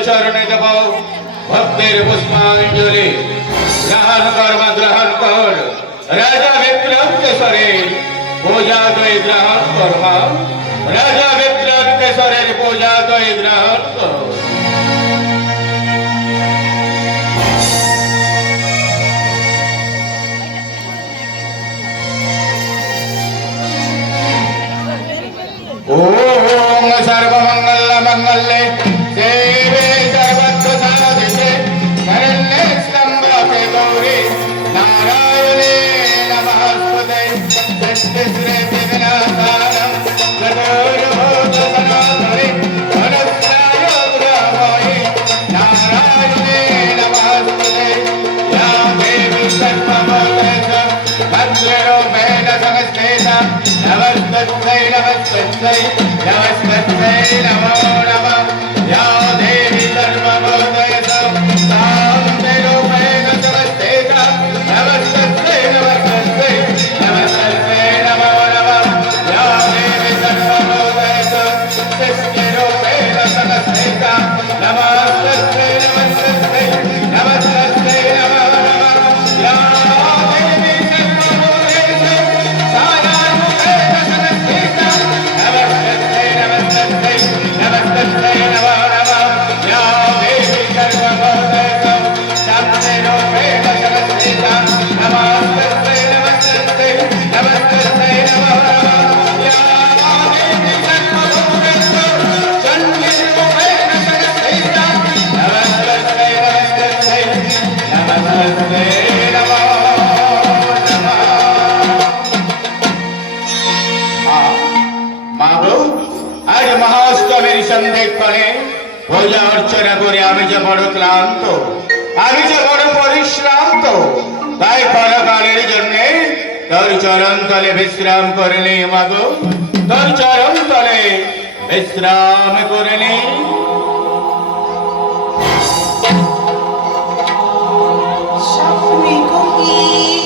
चरण देव भक्त तो पुष्पाजलि ग्रहण कर ग्रहण कर। राजा विक्रम के शरीर। पूजा दो ग्रहण करवा राजा विक्रम के शरीर, पूजा दो ग्रहण करो। ఓం సర్వమంగళ మంగళే ক্লান্ত। আমি যে বড় পরিশ্রান্ত তাই পরকালের জন্যে তোর চরণ তলে বিশ্রাম করলে মাগো। তোর চরণ তলে বিশ্রাম করলে Suffering,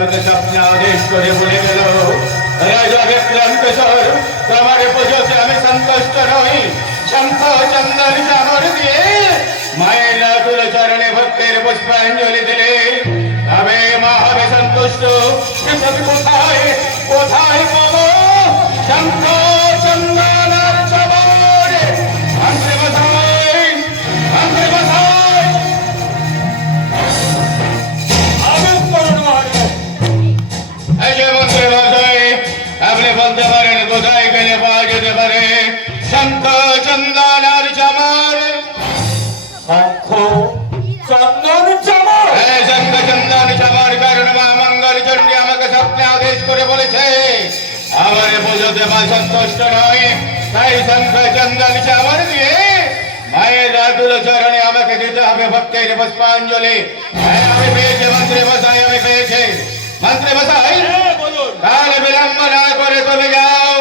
আমাকে স্বপ্ন আদেশ করে বলে গেল সর তোমার পুজোতে আমি সন্তুষ্ট নই শঙ্খ চন্দন চামর দিয়ে মায়ের লাতুল চরণে ভক্তের পুষ্পাঞ্জলি দিলে আমি মা হবে সন্তুষ্ট কোথায় কোথায় বলো শঙ্খ করে বলেছে আমার পুজোতে মা সন্তুষ্ট নয়। তাই শঙ্খ চন্দন চামর দিয়ে মায়ের রাতুল চরণে আমাকে দিতে হবে ভক্তের পুষ্পাঞ্জলি। হ্যাঁ আমি পেয়েছি মন্ত্রী মশাই আমি পেয়েছি। মন্ত্রী মশাই হ্যাঁ, তাহলে বিলম্ব না করে তুমি যাও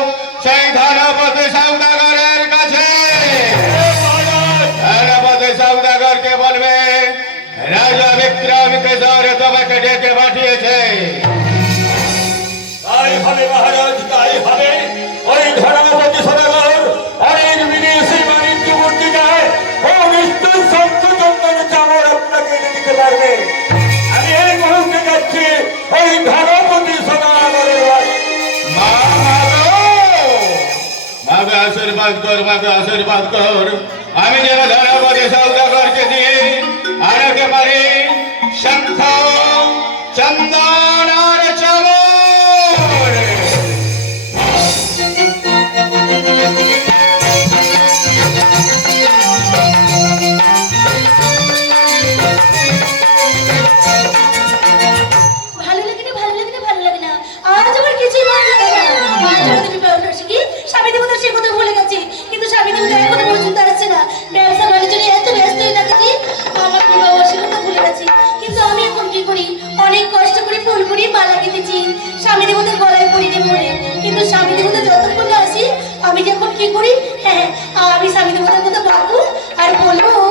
সেই ধনপতি সৌদাগরের কাছে। হ্যাঁ, ধনপতি সৌদাগরকে বলবে রাজা বিক্রম কিশোর হবে মহারাজ, তাই হবে। ওই ধর্মপতি সদাগর অনেক বিদেশি বাণিজ্য করতে যায় ও নিশ্চয় শঙ্খ চন্দন চামর আপনাকে এনে দিতে পারবে। আমি এই মুহূর্তে যাচ্ছি ওই ধর্মপতি সদাগরের বাড়ি। মা মাগো মাগে আশীর্বাদ কর মাগে আশীর্বাদ কর। আমি যেন ধনপতি সৌদাগরকে মালা স্বামী দেবতার গলায় পড়ে কিন্তু স্বামী দেবতা যতক্ষণ আসি, আমি যখন কি করি? হ্যাঁ আমি স্বামী দেবতার মতো ভাববো আর বলব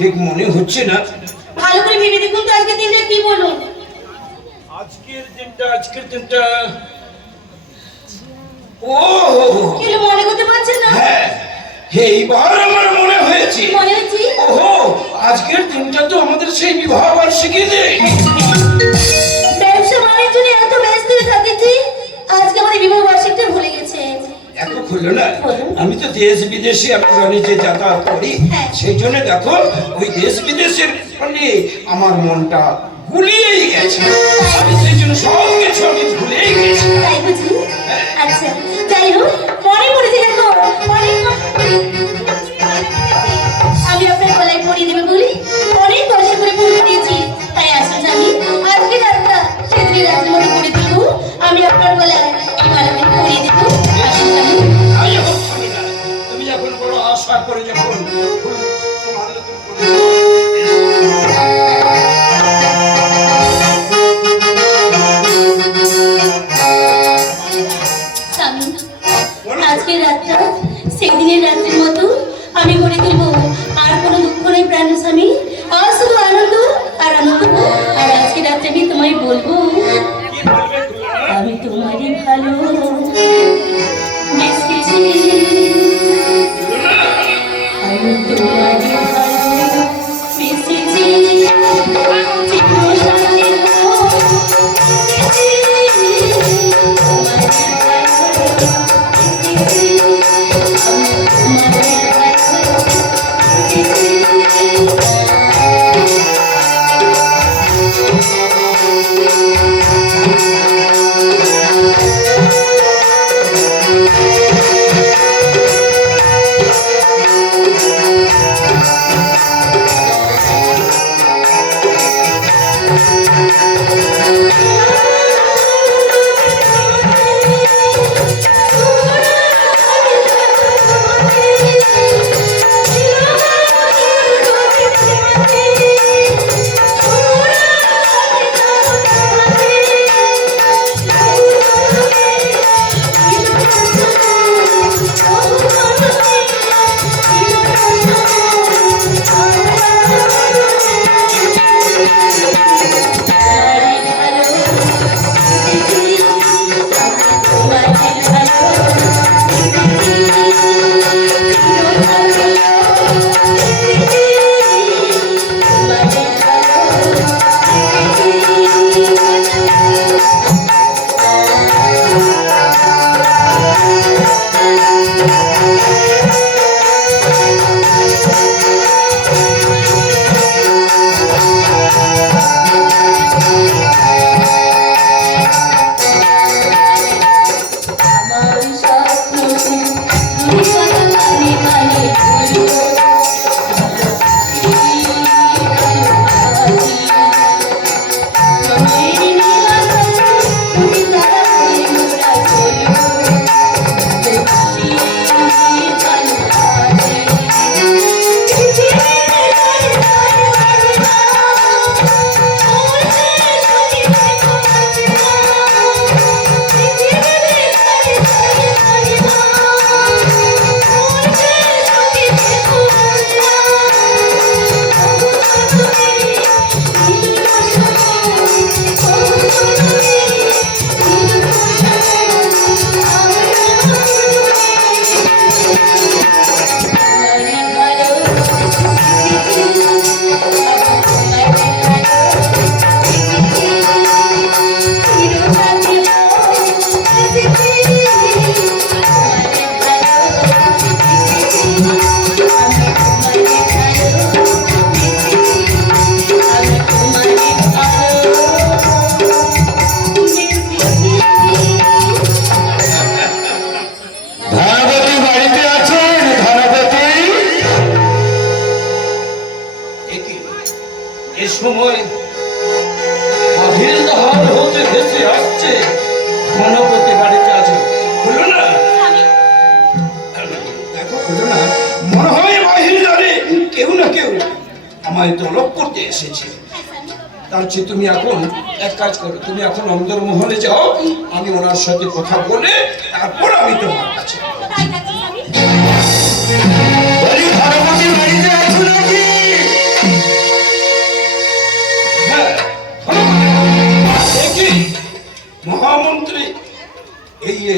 ঠিক মনে হচ্ছে না। ভালো করে ভেবে দেখুন তো আজকে দিনটা কি বলুন আজকের দিনটা আজকের দিনটা। ও! কি মনে করতে পারছেন না? হ্যাঁ এইবার আমার মনে হয়েছে। মনে হচ্ছে ওহো আজকের দিনটা তো আমাদের সেই বিবাহ বার্ষিকী দিন। ব্যবসা বাণিজ্য নিয়ে এত ব্যস্ত হয়ে থাকেছি আজকে আমাদের বিবাহ বার্ষিকটা ভুলে গেছে। দেখো খুললো না? আমি তো দেশ বিদেশে আমি বাণিজ্যে যাতায়াত করি হ্যাঁ। সেই জন্য দেখো ওই দেশ বিদেশের মানে আমার মনটা গুলিয়েই গেছে। আমি সেই জন্য সব কিছু আমি ভুলেই গেছি। আচ্ছা যাই হোক মনে পড়েছে দেখো আমি আপনার গলায় পরিয়ে দেবে বলি? সময় দাহার হতে ভেসে আসছে। গণপতি বাড়িতে আছে? খুলো না। দেখো খুলো না। মনে হয় বাহির দ্বারে কেউ না কেউ আমায় তলব করতে এসেছে। তার চেয়ে তুমি এখন এক কাজ করো। তুমি এখন অন্দরমহলে যাও। আমি ওনার সাথে কথা বলে তারপর আমি তোমার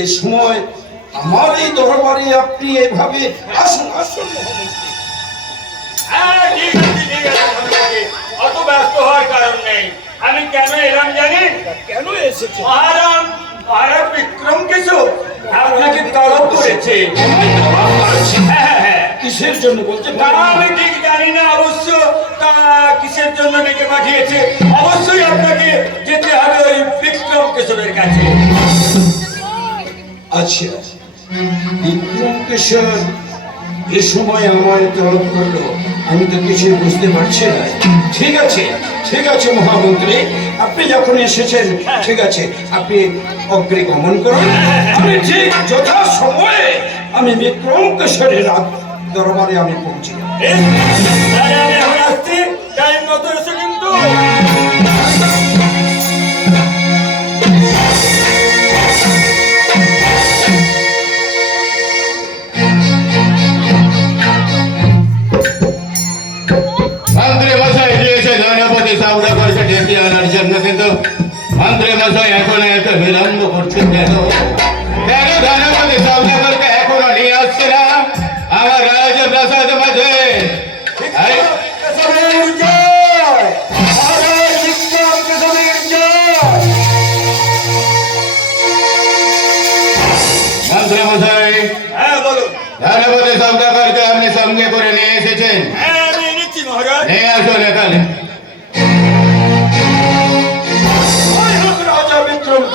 এই সময় আমার এই দরবারে আপনি এভাবে আসুন আসুন হ্যাঁ ঠিক আছে ঠিক আছে ধর্মপতি। অত ব্যস্ত হওয়ার কারণ নেই। আমি কেন এলাম জানি? কেন এসেছে? মহারাজ মহারাজ বিক্রম কিছু আপনাকে তলব করেছে। আমায় জবাব করেছে। হ্যাঁ হ্যাঁ। কিসের জন্য বলতে তা আমি ঠিক জানি না অবশ্য তা কিসের জন্য ডেকে পাঠিয়েছে? অবশ্যই আপনাকে যেতে হবে ওই বিক্রম কেশবের কাছে। আচ্ছা বিক্রম এ সময় আমায় তলব করল। আমি তো কিছু বুঝতে পারছি না। ঠিক আছে ঠিক আছে মহামন্ত্রী, আপনি যখন এসেছেন, ঠিক আছে, আপনি অগ্রে গমন করুন। আমি ঠিক যথা সময়ে আমি বিক্রম কিশোরের দরবারে আমি পৌঁছে আসছি, টাইম মতো কিন্তু। মন্ত্রী মশাই এখন এত বিলম্ব করছে কেন? ধনপতি এখনও নিয়ে আসছে না? আমার রাজপ্রাসাদ মাঝে। হ্যাঁ ধনপতি আপনি সঙ্গে করে নিয়ে এসেছেন। হ্যাঁ নিয়ে আসুন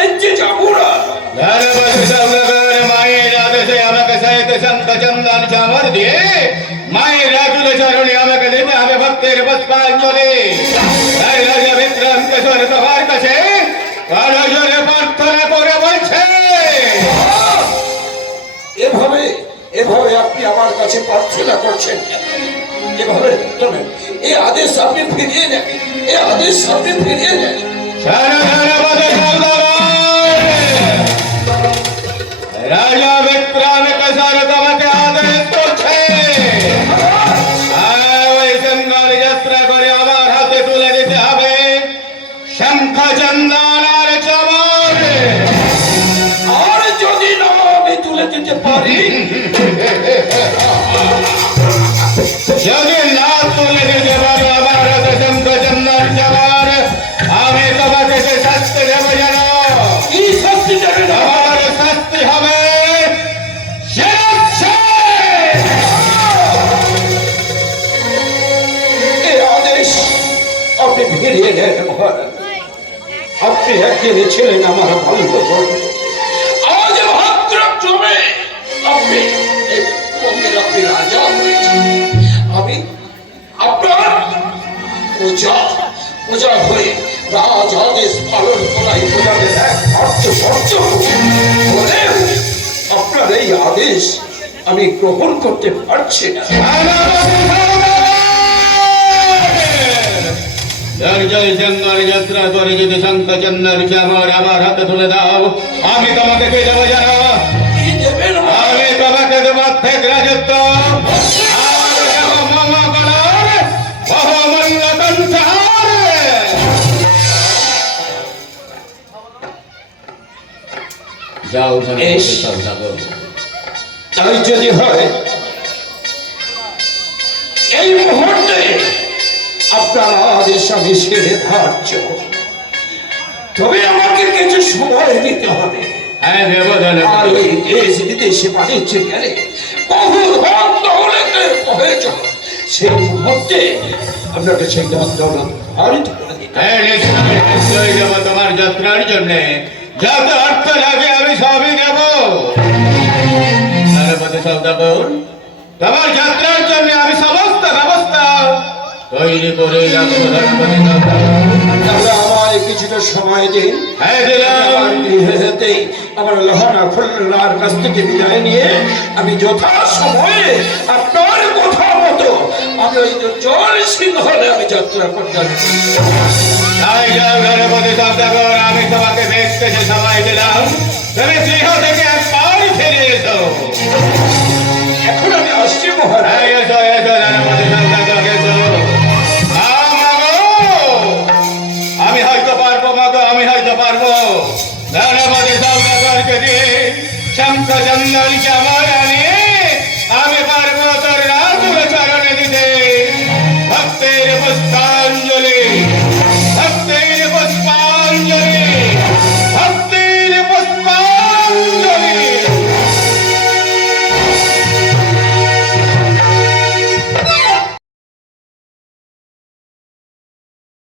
বাণিজ্যে যাব না মায়ের রাজুল চরণে আমাকে দিতে হবে ভক্তের পুষ্পাঞ্জলি তাই রাজা বিক্রম কেশর তোমার কাছে করজোরে প্রার্থনা করে বলছে এভাবে এভাবে আপনি আমার কাছে প্রার্থনা করছেন। এভাবে শোনেন, এই আদেশ আপনি ফিরিয়ে নেন। এই আদেশ আপনি ফিরিয়ে নেন। রাজা বিক্রম কেশর তোমাকে আদেশ করছে ওই জঙ্গল যাত্রা করে আমার হাতে তুলে দিতে হবে শঙ্খ চন্দন আর চমর আর যদি না আমি তুলে দিতে পারি যদি আপনি আমার আপনি রাজা আমি আপনার প্রজা প্রজা হয়ে পালন করাই প্রজাদের এক বলে আপনার এই আদেশ আমি গ্রহণ করতে পারছি না। যাত্রা করে যদি তুলে দাও আমি তোমাকে দেবো জানো আমি তোমাকে দেবো অর্ধেক রাজত্ব যদি হয় এই মুহূর্তে আপনার সেরে ধার্য তবে আমাকে কিছু সময় দিতে হবে। হ্যাঁ আর ওই দেশ বিদেশে বাণিজ্যে গেলে বহু ধন দৌলতের প্রয়োজন সেই মুহূর্তে আপনাকে সেই ধন দৌলত ধারিত করে দিতে হবে। হ্যাঁ তোমার যাত্রার জন্য। যত অর্থ লাগে আমি সবই দেব। তোমার যাত্রার জন্য আমি সমস্ত ব্যবস্থা তৈরি করে রাখব তাহলে আমায় কিছুটা সময় দিন। হ্যাঁ আমার লহানা খুলনার কাছ থেকে বিদায় নিয়ে আমি যথা সময়ে আপনার কথা মতো আমি ওই জল সিংহলে আমি যাত্রা করতে